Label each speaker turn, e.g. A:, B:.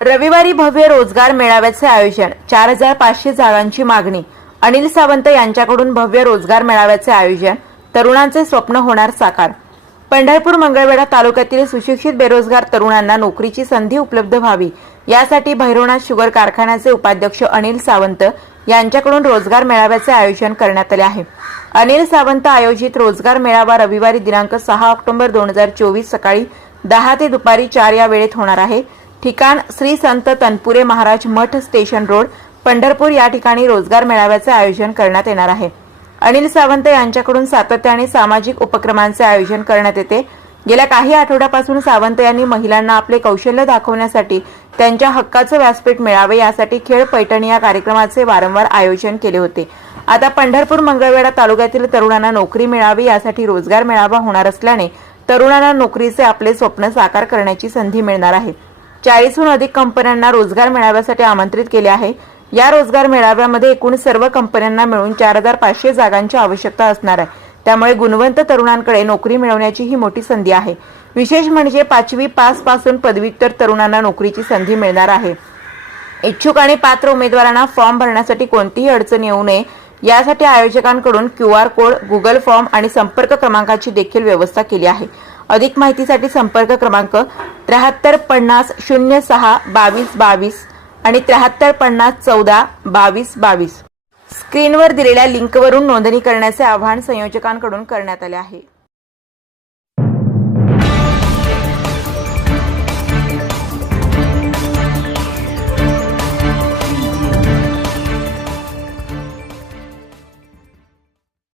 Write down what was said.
A: रविवारी भव्य रोजगार मेळाव्याचे आयोजन. चार हजार पाचशे जागांची मागणी. अनिल सावंत यांच्याकडून भव्य रोजगार मेळाव्याचे आयोजन. तरुणांचे स्वप्न होणार साकार. पंढरपूर मंगळवेढा तालुक्यातील सुशिक्षित बेरोजगार तरुणांना नोकरीची संधी उपलब्ध व्हावी. यासाठी भैरवनाथ शुगर कारखान्याचे उपाध्यक्ष अनिल सावंत यांच्याकडून रोजगार मेळाव्याचे आयोजन करण्यात आले आहे. अनिल सावंत आयोजित रोजगार मेळावा रविवारी दिनांक सहा ऑक्टोबर दोन हजार चोवीस सकाळी दहा ते दुपारी चार या वेळेत होणार आहे. ठिकाण श्री संत तनपुरे महाराज मठ स्टेशन रोड पंढरपूर या ठिकाणी रोजगार मेळाव्याचे आयोजन करण्यात येणार आहे. अनिल सावंत यांच्याकडून सातत्याने सामाजिक उपक्रमांचे आयोजन करण्यात येते. गेल्या काही आठवड्यापासून सावंत यांनी महिलांना आपले कौशल्य दाखवण्यासाठी त्यांच्या हक्काचं व्यासपीठ मिळावे यासाठी खेळ पैठणी या कार्यक्रमाचे वारंवार आयोजन केले होते. आता पंढरपूर मंगळवेढा तालुक्यातील तरुणांना नोकरी मिळावी यासाठी रोजगार मेळावा होणार असल्याने तरुणांना नोकरीचे आपले स्वप्न साकार करण्याची संधी मिळणार आहे. चाळीसहून अधिक कंपन्यांना रोजगार मेळाव्यासाठी आमंत्रित केले आहे. या रोजगार मेळाव्यामध्ये एकूण सर्व कंपन्यांना मिळून चार हजार पाचशे जागांची आवश्यकता असणार आहे. त्यामुळे गुणवंत तरुणांकडे नोकरी मिळवण्याची ही मोठी संधी आहे. विशेष म्हणजे पाचवी पासपासून पदव्युत्तर तरुणांना नोकरीची संधी मिळणार आहे. इच्छुक आणि पात्र उमेदवारांना फॉर्म भरण्यासाठी कोणतीही अडचण येऊ नये. यासाठी आयोजकांकडून Q R code Google form आणि संपर्क क्रमांकाची देखील व्यवस्था केली आहे. अधिक माहितीसाठी संपर्क क्रमांक त्र्याहत्तर पन्नास शून्य सहा बावीस बावीस आणि त्र्याहत्तर पन्नास चौदा बावीस बावीस. स्क्रीनवर दिलेल्या लिंकवरून नोंदणी करण्याचे आवाहन संयोजकांकडून करण्यात आले आहे.